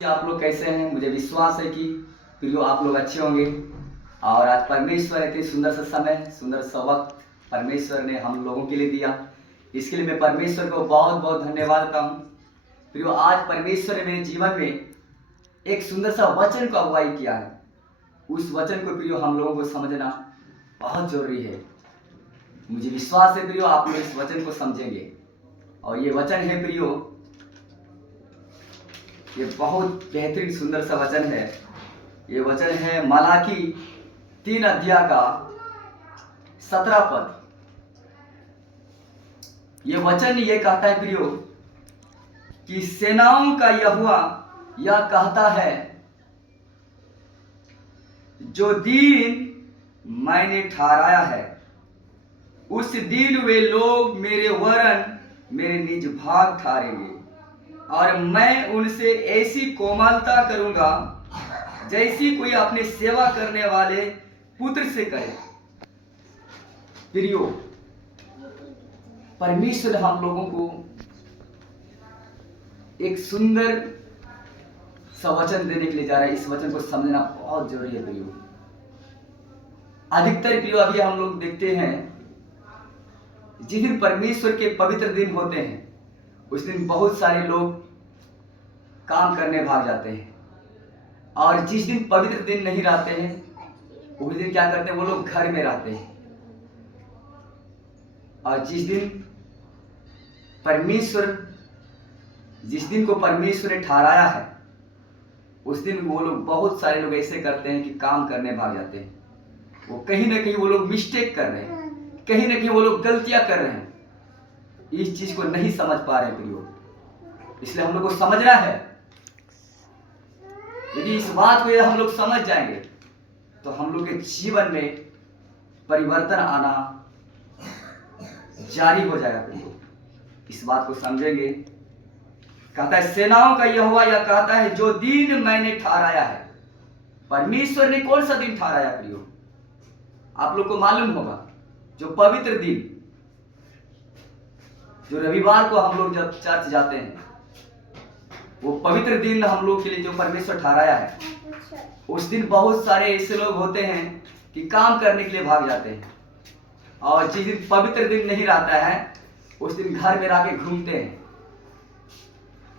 आप लोग कैसे हैं? मुझे विश्वास है कि प्रियो आप लोग अच्छे होंगे। और आज परमेश्वर इतनी सुंदर सा समय, सुंदर सा वक्त परमेश्वर ने हम लोगों के लिए दिया। इसके लिए मैं परमेश्वर को बहुत बहुत धन्यवाद करता हूँ। प्रियो, आज परमेश्वर ने मेरे जीवन में एक सुंदर सा वचन को अगुवाई किया है। उस वचन को प्रियो हम लोगों को समझना बहुत जरूरी है। मुझे विश्वास है प्रियो आप लोग इस वचन को समझेंगे। और ये वचन है प्रियो, ये बहुत बेहतरीन सुंदर सा वचन है। ये वचन है मलाकी 3 अध्याय का 17 पद। ये वचन ये कहता है प्रियो कि सेनाओं का यहोवा यह कहता है, जो दिन मैंने ठहराया है उस दिन वे लोग मेरे वरन मेरे निज भाग ठहरेंगे, और मैं उनसे ऐसी कोमलता करूंगा जैसी कोई अपने सेवा करने वाले पुत्र से करे। प्रियो, परमेश्वर हम लोगों को एक सुंदर सा वचन देने के लिए जा रहा है। इस वचन को समझना बहुत जरूरी है प्रियो। अधिकतर प्रियो अभी हम लोग देखते हैं, जिस दिन परमेश्वर के पवित्र दिन होते हैं उस दिन बहुत सारे लोग काम करने भाग जाते हैं, और जिस दिन पवित्र दिन नहीं रहते हैं उस दिन क्या करते हैं, वो लोग घर में रहते हैं। और जिस दिन को परमेश्वर ने ठहराया है उस दिन वो लोग, बहुत सारे लोग ऐसे करते हैं कि काम करने भाग जाते हैं। वो कहीं ना कहीं वो लोग मिस्टेक कर रहे हैं, कहीं ना कहीं वो लोग गलतियां कर रहे हैं। इस चीज को नहीं समझ पा रहे प्रियो, इसलिए हम लोग को समझना है। यदि इस बात को हम लोग समझ जाएंगे तो हम लोग के जीवन में परिवर्तन आना जारी हो जाएगा प्रियो। इस बात को समझेंगे। कहता है सेनाओं का यहोवा यह कहता है, जो दिन मैंने ठहराया है। परमेश्वर ने कौन सा दिन ठहराया प्रियो? आप लोग को मालूम होगा, जो पवित्र दिन, जो रविवार को हम लोग जब चर्च जाते हैं, वो पवित्र दिन हम लोग के लिए जो परमेश्वर ठहराया है, उस दिन बहुत सारे ऐसे लोग होते हैं कि काम करने के लिए भाग जाते हैं। और जिस दिन पवित्र दिन नहीं रहता है उस दिन घर में रह के घूमते हैं।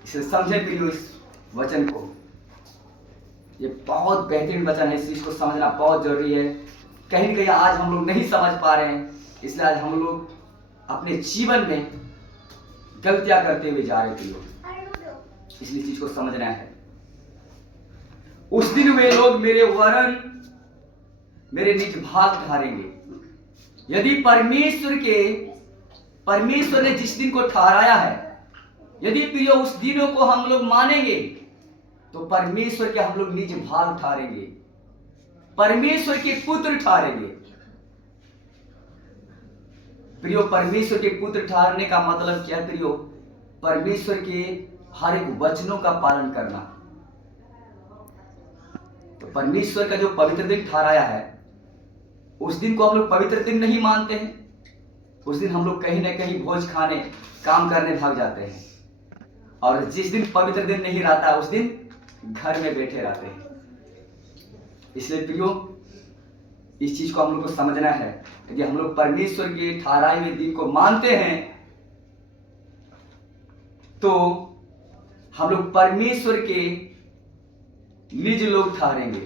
इसे समझे प्रियो इस वचन को। ये बहुत बेहतरीन वचन है, इस चीज को समझना बहुत जरूरी है। कहीं ना कहीं आज हम लोग नहीं समझ पा रहे हैं, इसलिए आज हम लोग अपने जीवन में गलतियां करते हुए जा रहे प्रियो। इसलिए चीज को समझना है। उस दिन वे लोग मेरे वरन मेरे निज भाग ठहरेंगे। यदि परमेश्वर ने जिस दिन को ठहराया है, यदि प्रियो उस दिनों को हम लोग मानेंगे तो परमेश्वर के हम लोग निज भाग ठहरेंगे, परमेश्वर के पुत्र ठहरेंगे। प्रियो, परमेश्वर के पुत्र ठहरने का मतलब क्या प्रियो? परमेश्वर के हर एक वचनों का पालन करना। तो परमेश्वर का जो पवित्र दिन ठहराया है उस दिन को हम लोग पवित्र दिन नहीं मानते हैं। उस दिन हम लोग कहीं ना कहीं भोज खाने, काम करने भाग जाते हैं। और जिस दिन पवित्र दिन नहीं रहता उस दिन घर में बैठे रहते हैं। इसलिए प्रियो, इस चीज को हम लोग को समझना है। यदि हम लोग परमेश्वर के ठहराए हुए दिन को मानते हैं तो हम लोग परमेश्वर के निज लोग ठहरेंगे,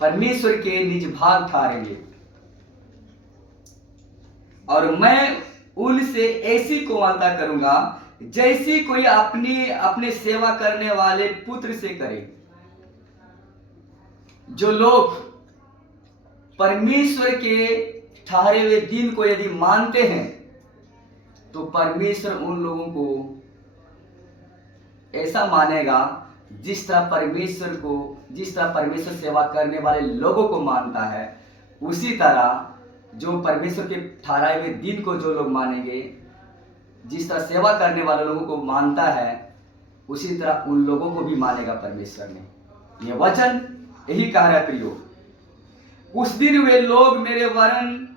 परमेश्वर के निज भाग ठहरेंगे। और मैं उनसे ऐसी कोमलता करूंगा जैसी कोई अपने सेवा करने वाले पुत्र से करे। जो लोग परमेश्वर के ठहरे हुए दिन को यदि मानते हैं तो परमेश्वर उन लोगों को ऐसा मानेगा जिस तरह परमेश्वर सेवा करने वाले लोगों को मानता है। उसी तरह जो परमेश्वर के ठहराए हुए दिन को जो लोग मानेंगे, जिस तरह सेवा करने वाले लोगों को मानता है, उसी तरह उन लोगों को भी मानेगा परमेश्वर ने। यह वचन यही कह रहा है प्रियो। उस दिन वे लोग मेरे वरन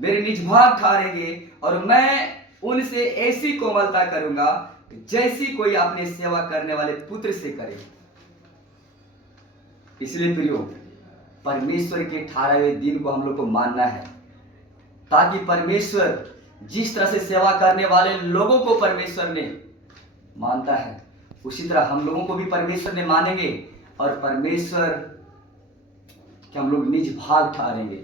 मेरे निज भाग ठहरेंगे, और मैं उनसे ऐसी कोमलता करूंगा जैसी कोई अपने सेवा करने वाले पुत्र से करे। इसलिए प्रियो, परमेश्वर के ठहराए हुए दिन को हम लोग को मानना है, ताकि परमेश्वर जिस तरह से सेवा करने वाले लोगों को परमेश्वर ने मानता है, उसी तरह हम लोगों को भी परमेश्वर ने मानेंगे और परमेश्वर के हम लोग निज भाग ठहरेंगे।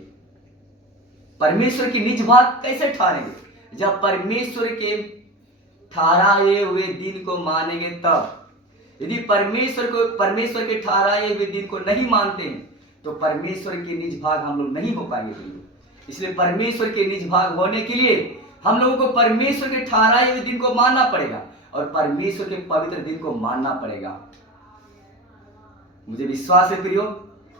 परमेश्वर की निज भाग कैसे ठहरेंगे? जब परमेश्वर के ठहराए हुए दिन को मानेंगे तब। यदि परमेश्वर के ठहराए हुए दिन को नहीं मानते हैं तो परमेश्वर के निज भाग हम लोग नहीं हो पाएंगे। इसलिए परमेश्वर के निज भाग होने के लिए हम लोगों को परमेश्वर के ठहराए हुए दिन को मानना पड़ेगा और परमेश्वर के पवित्र दिन को मानना पड़ेगा। मुझे विश्वास है प्रियो,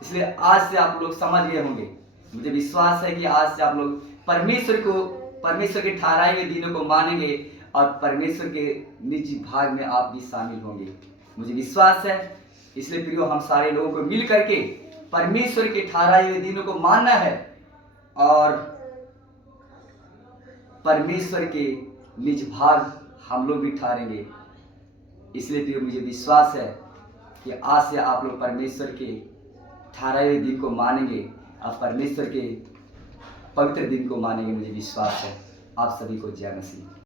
इसलिए आज से आप लोग समझ गए होंगे। मुझे विश्वास है कि आज से आप लोग परमेश्वर के ठहराए हुए दिनों को मानेंगे और परमेश्वर के निज भाग में आप भी शामिल होंगे। मुझे विश्वास है। इसलिए प्रियो, हम सारे लोगों को मिल करके परमेश्वर के ठहराए हुए दिनों को मानना है और परमेश्वर के निज भाग हम लोग भी ठहरेंगे। इसलिए प्रियो, मुझे विश्वास है कि आज से आप लोग परमेश्वर के ठहराए हुए दिन को मानेंगे और परमेश्वर के पवित्र दिन को मानेंगे। मुझे विश्वास है। आप सभी को जय मसीह।